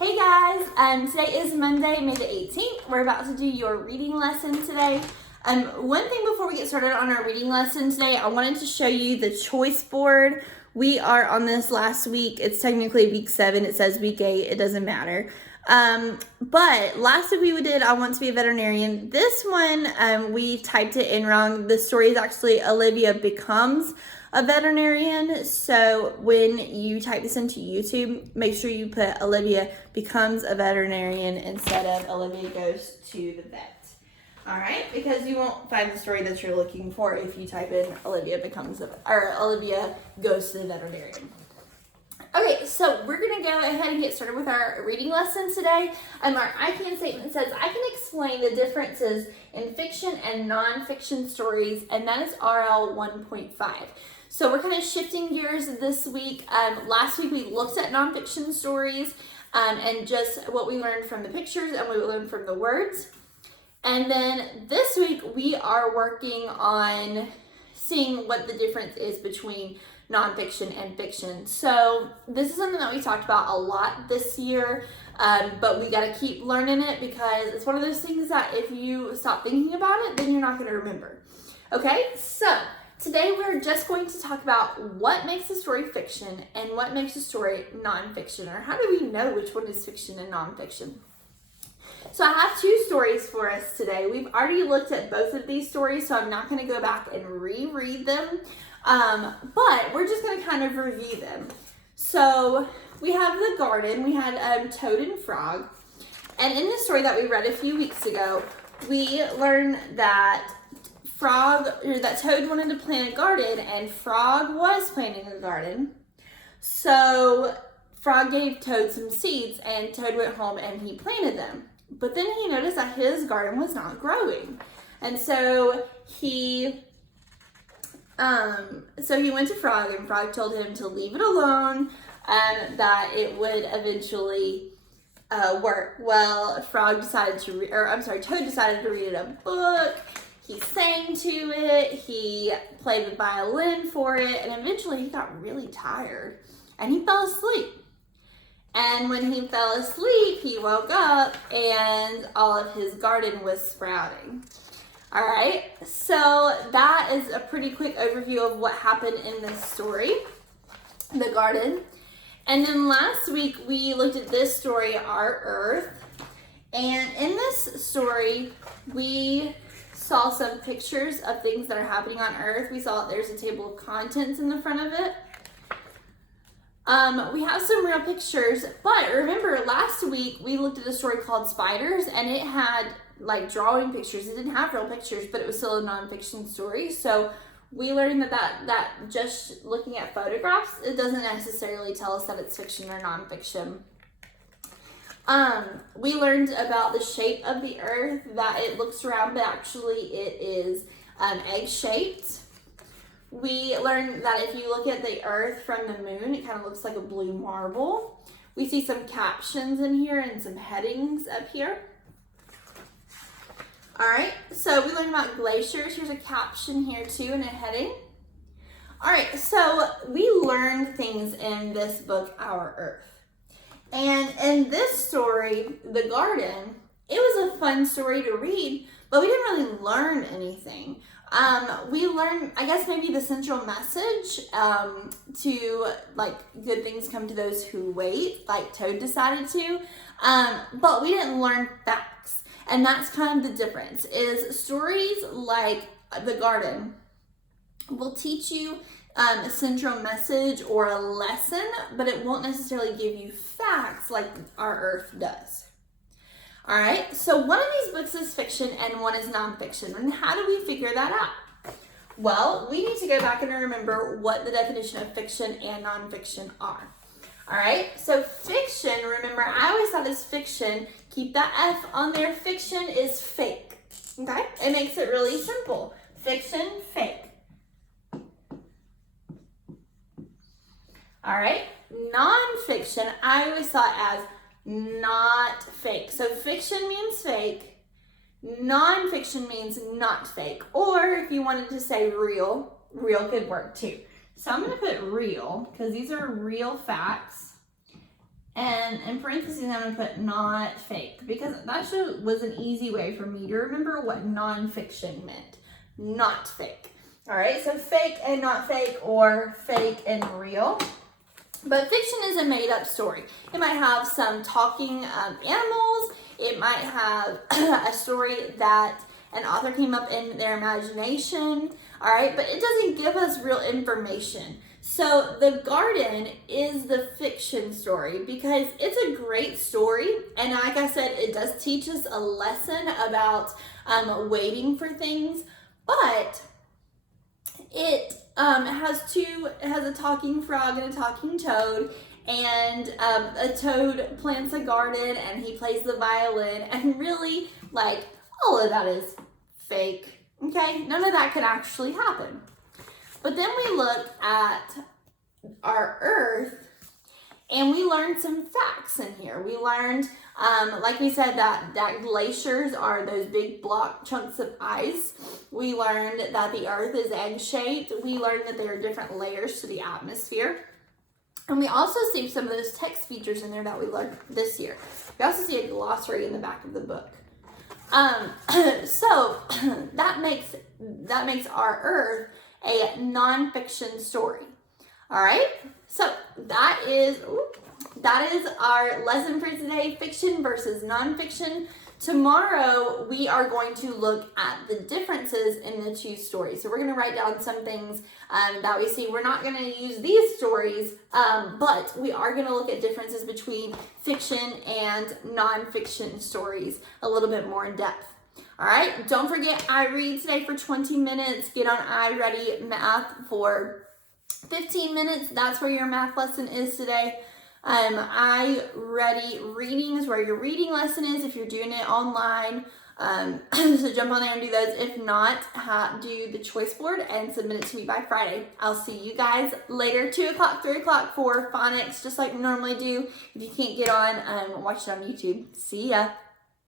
Hey guys, today is Monday, May the 18th. We're about to do your reading lesson today. One thing before we get started on our reading lesson today, I wanted to show you the choice board. We are on this last week. It's technically week 7. It says week 8. It doesn't matter. But last week we did I Want to Be a Veterinarian. This one, we typed it in wrong. The story is actually Olivia Becomes a Veterinarian. So when you type this into YouTube, make sure you put Olivia Becomes a Veterinarian instead of Olivia Goes to the Vet. All right, because you won't find the story that you're looking for if you type in Olivia Goes to the Veterinarian. Okay, so we're going to go ahead and get started with our reading lesson today. Our I Can statement says, I can explain the differences in fiction and nonfiction stories, and that is RL 1.5. So we're kind of shifting gears this week. Last week we looked at nonfiction stories and just what we learned from the pictures and what we learned from the words. And then this week we are working on seeing what the difference is between nonfiction and fiction. So this is something that we talked about a lot this year, but we got to keep learning it because it's one of those things that if you stop thinking about it, then you're not going to remember. Okay, so today we're just going to talk about what makes a story fiction and what makes a story nonfiction, or how do we know which one is fiction and nonfiction. So I have two stories for us today. We've already looked at both of these stories, so I'm not going to go back and reread them, but we're just going to kind of review them. So we have the garden. We had Toad and Frog, and in the story that we read a few weeks ago, we learned that Toad wanted to plant a garden, and Frog was planting a garden. So Frog gave Toad some seeds, and Toad went home and he planted them. But then he noticed that his garden was not growing. And so he went to Frog, and Frog told him to leave it alone and that it would eventually work. Well, Toad decided to read a book. He sang to it, he played the violin for it, and eventually he got really tired and he fell asleep. And when he fell asleep, he woke up and all of his garden was sprouting. All right, so that is a pretty quick overview of what happened in this story, the garden. And then last week we looked at this story, Our Earth. And in this story, we saw some pictures of things that are happening on Earth. We saw that there's a table of contents in the front of it. We have some real pictures, but remember last week we looked at a story called Spiders, and it had like drawing pictures. It didn't have real pictures, but it was still a nonfiction story. So we learned that just looking at photographs, it doesn't necessarily tell us that it's fiction or nonfiction. We learned about the shape of the Earth, that it looks round, but actually it is egg-shaped. We learned that if you look at the Earth from the moon, it kind of looks like a blue marble. We see some captions in here and some headings up here. All right, so we learned about glaciers. Here's a caption here too and a heading. All right, so we learned things in this book, Our Earth. And in this story, The Garden, it was a fun story to read, but we didn't really learn anything. We learned, I guess, maybe the central message to, like, good things come to those who wait, like Toad decided to, but we didn't learn facts. And that's kind of the difference, is stories like The Garden will teach you a central message or a lesson, but it won't necessarily give you facts like Our Earth does. All right, so one of these books is fiction and one is nonfiction. And how do we figure that out? Well, we need to go back and remember what the definition of fiction and nonfiction are. All right, so fiction, remember, I always thought this fiction, keep that F on there, fiction is fake. Okay, it makes it really simple. Fiction, fake. All right, nonfiction, I always thought as not fake. So fiction means fake, nonfiction means not fake. Or if you wanted to say real could work too. So I'm going to put real because these are real facts. And in parentheses, I'm going to put not fake because that was an easy way for me to remember what nonfiction meant. Not fake. All right, so fake and not fake, or fake and real. But fiction is a made-up story. It might have some talking animals. It might have a story that an author came up in their imagination. All right, but it doesn't give us real information. So The Garden is the fiction story because it's a great story. And like I said, it does teach us a lesson about waiting for things. But it has a talking frog and a talking toad, and a toad plants a garden and he plays the violin, and really, like, all of that is fake. Okay, none of that could actually happen. But then we look at our Earth and we learned some facts in here. We learned, like we said, that glaciers are those big block chunks of ice. We learned that the Earth is egg-shaped. We learned that there are different layers to the atmosphere. And we also see some of those text features in there that we learned this year. We also see a glossary in the back of the book. So that makes our Earth a nonfiction story. All right, so that is our lesson for today, fiction versus nonfiction. Tomorrow, we are going to look at the differences in the two stories. So we're going to write down some things that we see. We're not going to use these stories, but we are going to look at differences between fiction and nonfiction stories a little bit more in depth. All right, don't forget iRead today for 20 minutes. Get on iReady Math for 15 minutes. That's where your math lesson is today. iReady Reading is where your reading lesson is if you're doing it online. So jump on there and do those. If not, do the choice board and submit it to me by Friday. I'll see you guys later, 2 o'clock, 3 o'clock for phonics, just like we normally do. If you can't get on, watch it on YouTube. See ya.